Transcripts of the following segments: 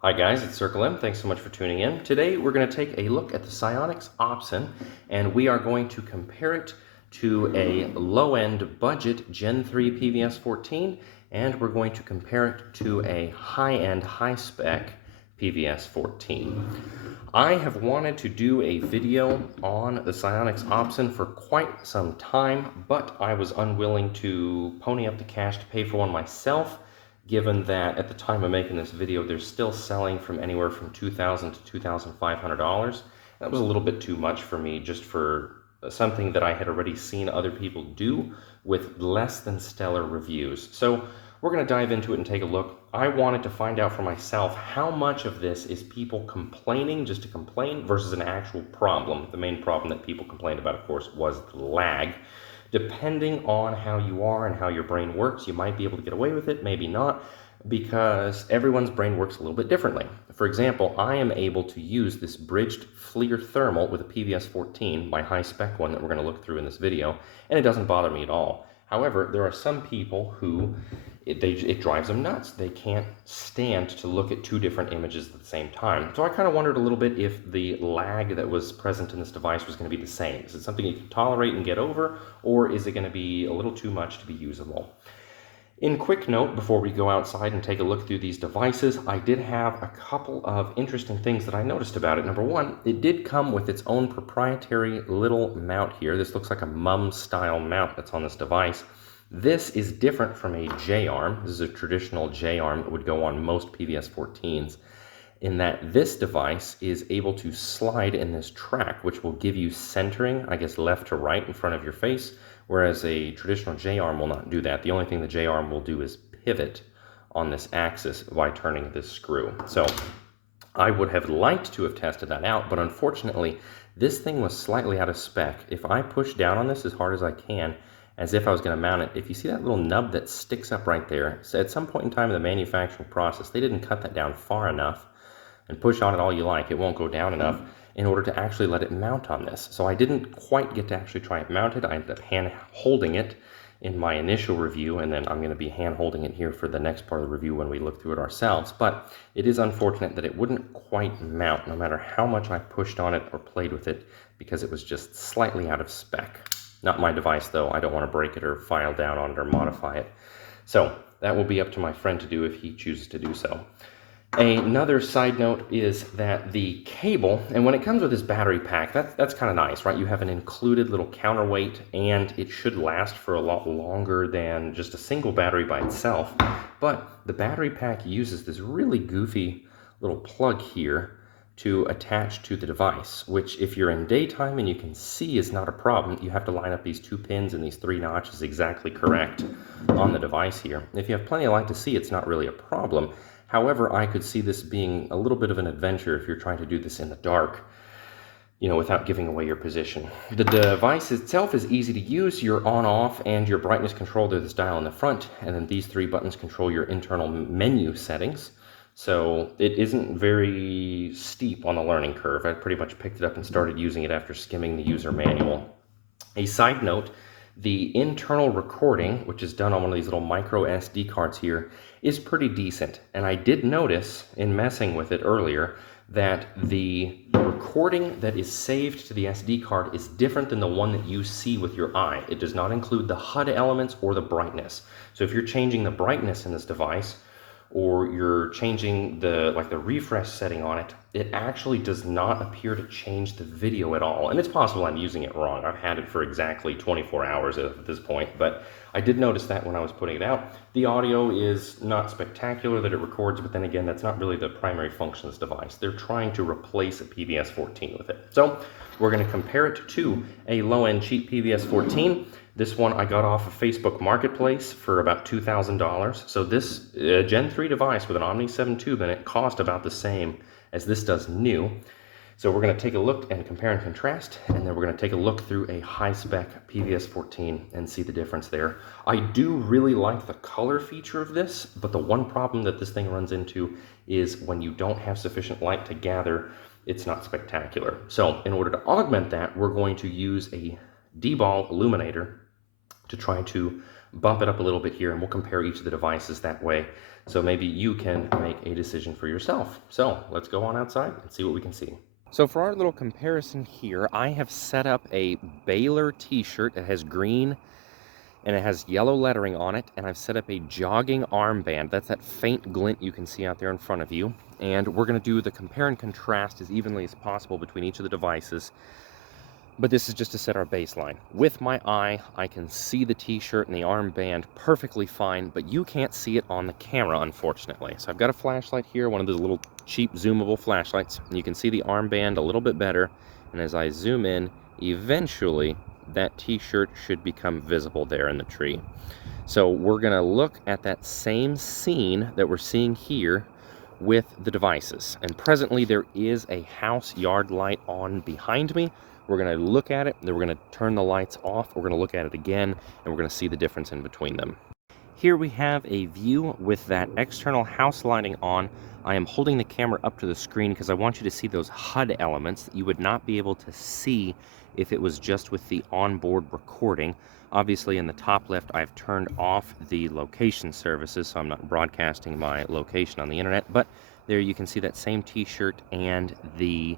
Hi guys, it's Circle M. Thanks so much for tuning in. Today we're going to take a look at the Sionyx Opsin, and we are going to compare it to a low-end budget Gen 3 PVS 14, and we're going to compare it to a high-end high-spec PVS 14. I have wanted to do a video on the Sionyx Opsin for quite some time, but I was unwilling to pony up the cash to pay for one myself, given that at the time of making this video, they're still selling from anywhere from $2,000 to $2,500. That was a little bit too much for me, just for something that I had already seen other people do with less than stellar reviews. So we're going to dive into it and take a look. I wanted to find out for myself how much of this is people complaining just to complain versus an actual problem. The main problem that people complained about, of course, was the lag. Depending on how you are and how your brain works, you might be able to get away with it, maybe not, because everyone's brain works a little bit differently. For example, I am able to use this bridged FLIR thermal with a PVS 14, my high-spec one that we're going to look through in this video, and it doesn't bother me at all. However, there are some people who it drives them nuts. They can't stand to look at two different images at the same time. So I kind of wondered a little bit if the lag that was present in this device was going to be the same. Is it something you can tolerate and get over, or is it going to be a little too much to be usable? In quick note, before we go outside and take a look through these devices, I did have a couple of interesting things that I noticed about it. Number one, it did come with its own proprietary little mount here. This looks like a mum-style mount that's on this device. This is different from a J-arm. This is a traditional J-arm that would go on most PVS 14s, in that this device is able to slide in this track, which will give you centering, I guess, left to right in front of your face, whereas a traditional J-arm will not do that. The only thing the J-arm will do is pivot on this axis by turning this screw. So I would have liked to have tested that out, but unfortunately, this thing was slightly out of spec. If I push down on this as hard as I can, as if I was going to mount it, if you see that little nub that sticks up right there, so at some point in time in the manufacturing process, they didn't cut that down far enough, and push on it all you like, it won't go down enough in order to actually let it mount on this. So I didn't quite get to actually try it mounted. I ended up hand holding it in my initial review, and then I'm going to be hand holding it here for the next part of the review when we look through it ourselves. But it is unfortunate that it wouldn't quite mount no matter how much I pushed on it or played with it, because it was just slightly out of spec. Not my device though. I don't want to break it or file down on it or modify it. So that will be up to my friend to do if he chooses to do so. Another side note is that the cable, and when it comes with this battery pack, that's kind of nice, right? You have an included little counterweight, and it should last for a lot longer than just a single battery by itself. But the battery pack uses this really goofy little plug here to attach to the device, which if you're in daytime and you can see is not a problem. You have to line up these two pins and these three notches exactly correct on the device here. If you have plenty of light to see, it's not really a problem. However, I could see this being a little bit of an adventure if you're trying to do this in the dark, you know, without giving away your position. The device itself is easy to use. Your on-off and your brightness control, there's this dial in the front, and then these three buttons control your internal menu settings. So it isn't very steep on the learning curve. I pretty much picked it up and started using it after skimming the user manual. A side note, the internal recording, which is done on one of these little micro SD cards here, is pretty decent. And I did notice in messing with it earlier that the recording that is saved to the SD card is different than the one that you see with your eye. It does not include the HUD elements or the brightness. So if you're changing the brightness in this device, or you're changing the refresh setting on it, it actually does not appear to change the video at all. And it's possible I'm using it wrong. I've had it for exactly 24 hours at this point, but I did notice that when I was putting it out. The audio is not spectacular that it records, but then again, that's not really the primary function of this device. They're trying to replace a PVS 14 with it. So we're going to compare it to a low-end cheap PVS 14. This one I got off of Facebook Marketplace for about $2,000. So this Gen 3 device with an Omni 7 tube in it cost about the same as this does new. So we're going to take a look and compare and contrast, and then we're going to take a look through a high-spec PVS 14 and see the difference there. I do really like the color feature of this, but the one problem that this thing runs into is when you don't have sufficient light to gather, it's not spectacular. So in order to augment that, we're going to use a D-ball illuminator to try to bump it up a little bit here, and we'll compare each of the devices that way So maybe you can make a decision for yourself. So let's go on outside and see what we can see. So for our little comparison here, I have set up a Baylor t-shirt. It has green and it has yellow lettering on it, and I've set up a jogging armband. That's that faint glint you can see out there in front of you. And we're going to do the compare and contrast as evenly as possible between each of the devices. But this is just to set our baseline. With my eye, I can see the t-shirt and the armband perfectly fine, but you can't see it on the camera, unfortunately. So I've got a flashlight here, one of those little cheap zoomable flashlights, and you can see the armband a little bit better. And as I zoom in, eventually that t-shirt should become visible there in the tree. So we're going to look at that same scene that we're seeing here with the devices. And presently there is a house yard light on behind me. We're going to look at it, then we're going to turn the lights off, we're going to look at it again, and we're going to see the difference in between them. Here we have a view with that external house lighting on. I am holding the camera up to the screen because I want you to see those HUD elements that you would not be able to see if it was just with the onboard recording. Obviously in the top left I've turned off the location services, so I'm not broadcasting my location on the internet, but there you can see that same t-shirt and the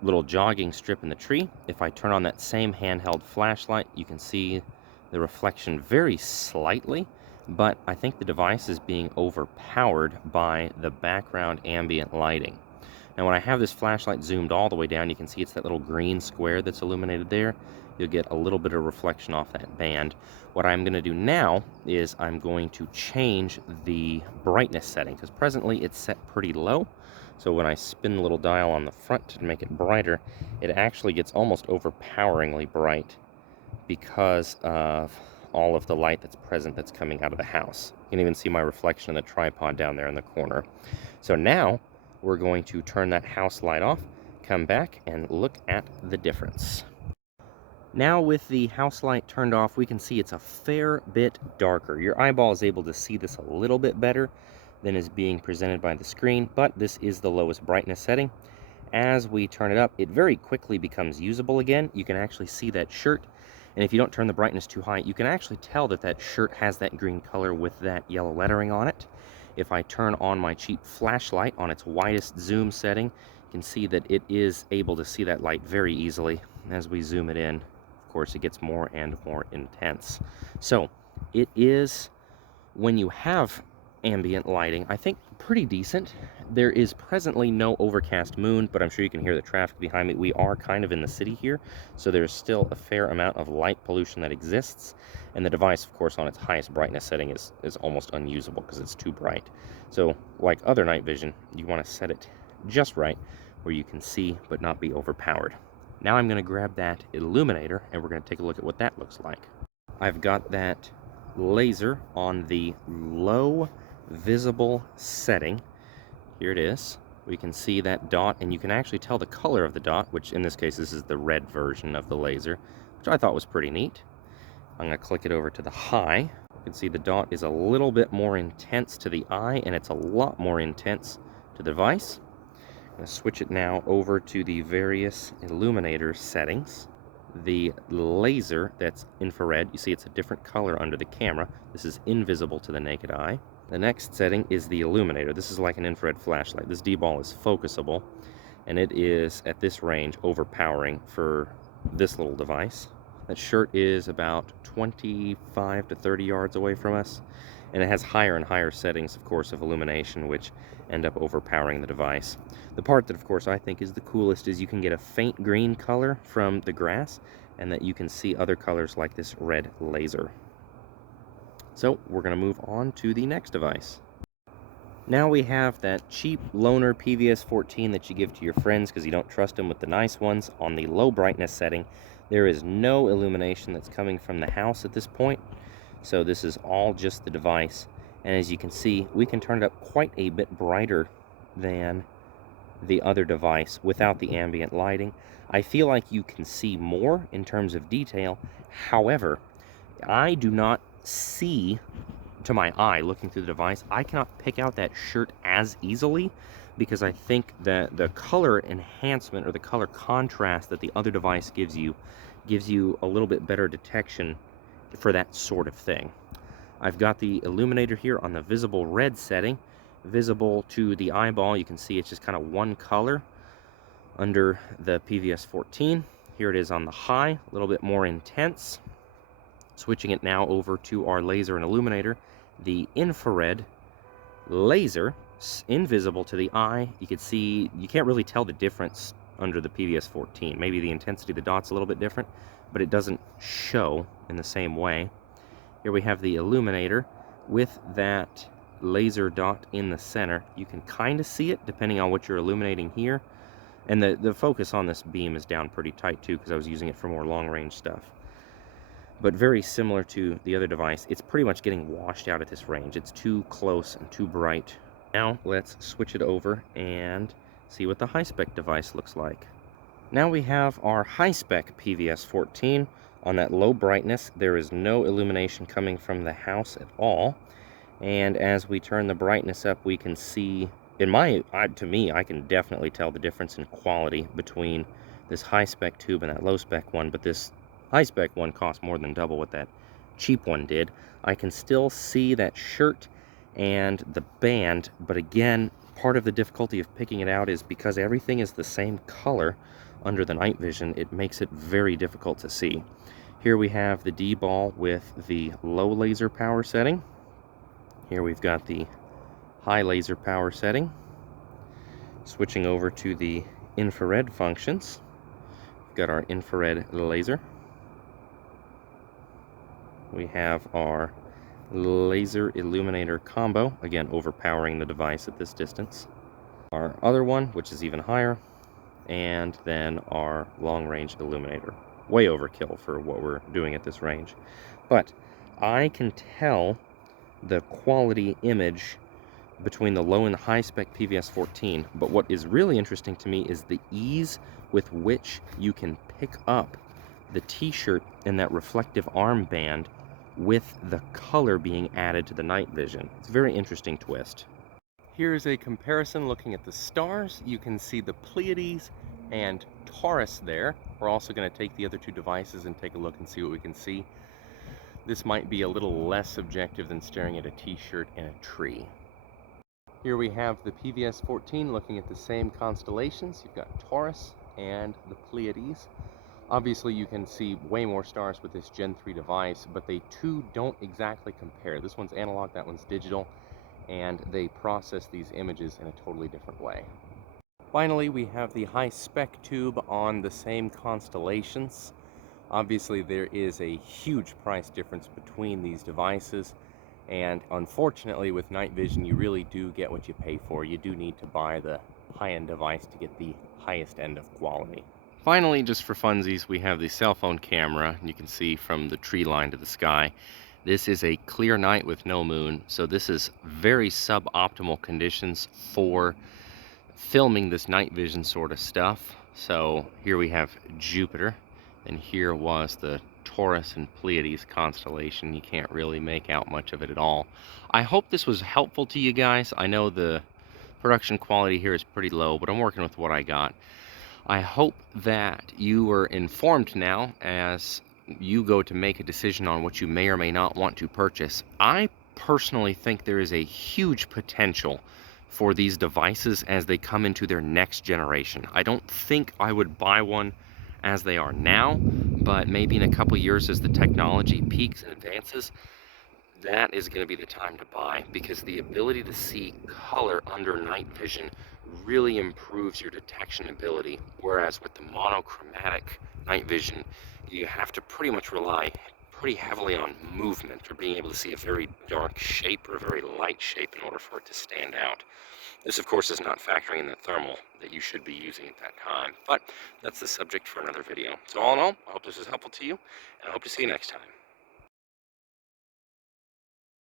little jogging strip in the tree. If I turn on that same handheld flashlight, you can see the reflection very slightly, but I think the device is being overpowered by the background ambient lighting. Now when I have this flashlight zoomed all the way down, you can see it's that little green square that's illuminated there. You'll get a little bit of reflection off that band. What I'm going to do now is I'm going to change the brightness setting, because presently it's set pretty low. So when I spin the little dial on the front to make it brighter, it actually gets almost overpoweringly bright because of all of the light that's present that's coming out of the house. You can even see my reflection in the tripod down there in the corner. So now we're going to turn that house light off, come back, and look at the difference. Now with the house light turned off, we can see it's a fair bit darker. Your eyeball is able to see this a little bit better than is being presented by the screen, but this is the lowest brightness setting. As we turn it up, it very quickly becomes usable again. You can actually see that shirt, and if you don't turn the brightness too high, you can actually tell that that shirt has that green color with that yellow lettering on it. If I turn on my cheap flashlight on its widest zoom setting, you can see that it is able to see that light very easily. As we zoom it in, of course, it gets more and more intense. So it is, when you have ambient lighting, I think pretty decent. There is presently no overcast moon, but I'm sure you can hear the traffic behind me. We are kind of in the city here, so there's still a fair amount of light pollution that exists, and the device, of course, on its highest brightness setting is almost unusable because it's too bright. So like other night vision, you want to set it just right where you can see but not be overpowered. Now I'm going to grab that illuminator and we're going to take a look at what that looks like. I've got that laser on the low visible setting. Here it is. We can see that dot, and you can actually tell the color of the dot, which in this case this is the red version of the laser, which I thought was pretty neat. I'm going to click it over to the high. You can see the dot is a little bit more intense to the eye, and it's a lot more intense to the device. I'm going to switch it now over to the various illuminator settings. The laser, that's infrared, you see it's a different color under the camera. This is invisible to the naked eye. The next setting is the illuminator. This is like an infrared flashlight. This D-ball is focusable, and it is at this range overpowering for this little device. That shirt is about 25 to 30 yards away from us, and it has higher and higher settings, of course, of illumination, which end up overpowering the device. The part that, of course, I think is the coolest is you can get a faint green color from the grass, and that you can see other colors like this red laser. So we're going to move on to the next device. Now we have that cheap loaner PVS 14 that you give to your friends because you don't trust them with the nice ones on the low brightness setting. There is no illumination that's coming from the house at this point, so this is all just the device. And as you can see, we can turn it up quite a bit brighter than the other device without the ambient lighting. I feel like you can see more in terms of detail. However, I do not see, to my eye looking through the device, I cannot pick out that shirt as easily because I think that the color enhancement or the color contrast that the other device gives you a little bit better detection for that sort of thing. I've got the illuminator here on the visible red setting. Visible to the eyeball, you can see it's just kind of one color under the PVS 14. Here it is on the high, a little bit more intense. Switching it now over to our laser and illuminator. The infrared laser, invisible to the eye. You can see, you can't really tell the difference under the PVS 14. Maybe the intensity of the dot's a little bit different, but it doesn't show in the same way. Here we have the illuminator with that laser dot in the center. You can kind of see it depending on what you're illuminating here. And the focus on this beam is down pretty tight too, because I was using it for more long-range stuff. But very similar to the other device, it's pretty much getting washed out at this range. It's too close and too bright. Now let's switch it over and see what the high-spec device looks like. Now we have our high-spec PVS 14. On that low brightness, there is no illumination coming from the house at all. And as we turn the brightness up, we can see, to me, I can definitely tell the difference in quality between this high-spec tube and that low-spec one, but this high-spec one costs more than double what that cheap one did. I can still see that shirt and the band, but again, part of the difficulty of picking it out is because everything is the same color under the night vision, it makes it very difficult to see. Here we have the D-ball with the low laser power setting. Here we've got the high laser power setting. Switching over to the infrared functions. We've got our infrared laser. We have our laser illuminator combo, again overpowering the device at this distance. Our other one, which is even higher, and then our long-range illuminator. Way overkill for what we're doing at this range. But I can tell the quality image between the low and the high-spec PVS 14, but what is really interesting to me is the ease with which you can pick up the t-shirt and that reflective armband with the color being added to the night vision. It's a very interesting twist. Here's a comparison looking at the stars. You can see the Pleiades and Taurus there. We're also going to take the other two devices and take a look and see what we can see. This might be a little less subjective than staring at a t-shirt and a tree. Here we have the PVS 14 looking at the same constellations. You've got Taurus and the Pleiades. Obviously you can see way more stars with this Gen 3 device, but they too don't exactly compare. This one's analog, that one's digital, and they process these images in a totally different way. Finally, we have the high-spec tube on the same constellations. Obviously there is a huge price difference between these devices, and unfortunately with night vision you really do get what you pay for. You do need to buy the high-end device to get the highest end of quality. Finally, just for funsies, we have the cell phone camera. You can see from the tree line to the sky. This is a clear night with no moon, so this is very suboptimal conditions for filming this night vision sort of stuff. So here we have Jupiter, and here was the Taurus and Pleiades constellation. You can't really make out much of it at all. I hope this was helpful to you guys. I know the production quality here is pretty low, but I'm working with what I got. I hope that you were informed now as you go to make a decision on what you may or may not want to purchase. I personally think there is a huge potential for these devices as they come into their next generation. I don't think I would buy one as they are now, but maybe in a couple years as the technology peaks and advances, that is going to be the time to buy, because the ability to see color under night vision really improves your detection ability, whereas with the monochromatic night vision you have to pretty much rely pretty heavily on movement or being able to see a very dark shape or a very light shape in order for it to stand out. This of course is not factoring in the thermal that you should be using at that time, but that's the subject for another video. So all in all, I hope this is helpful to you, and I hope to see you next time.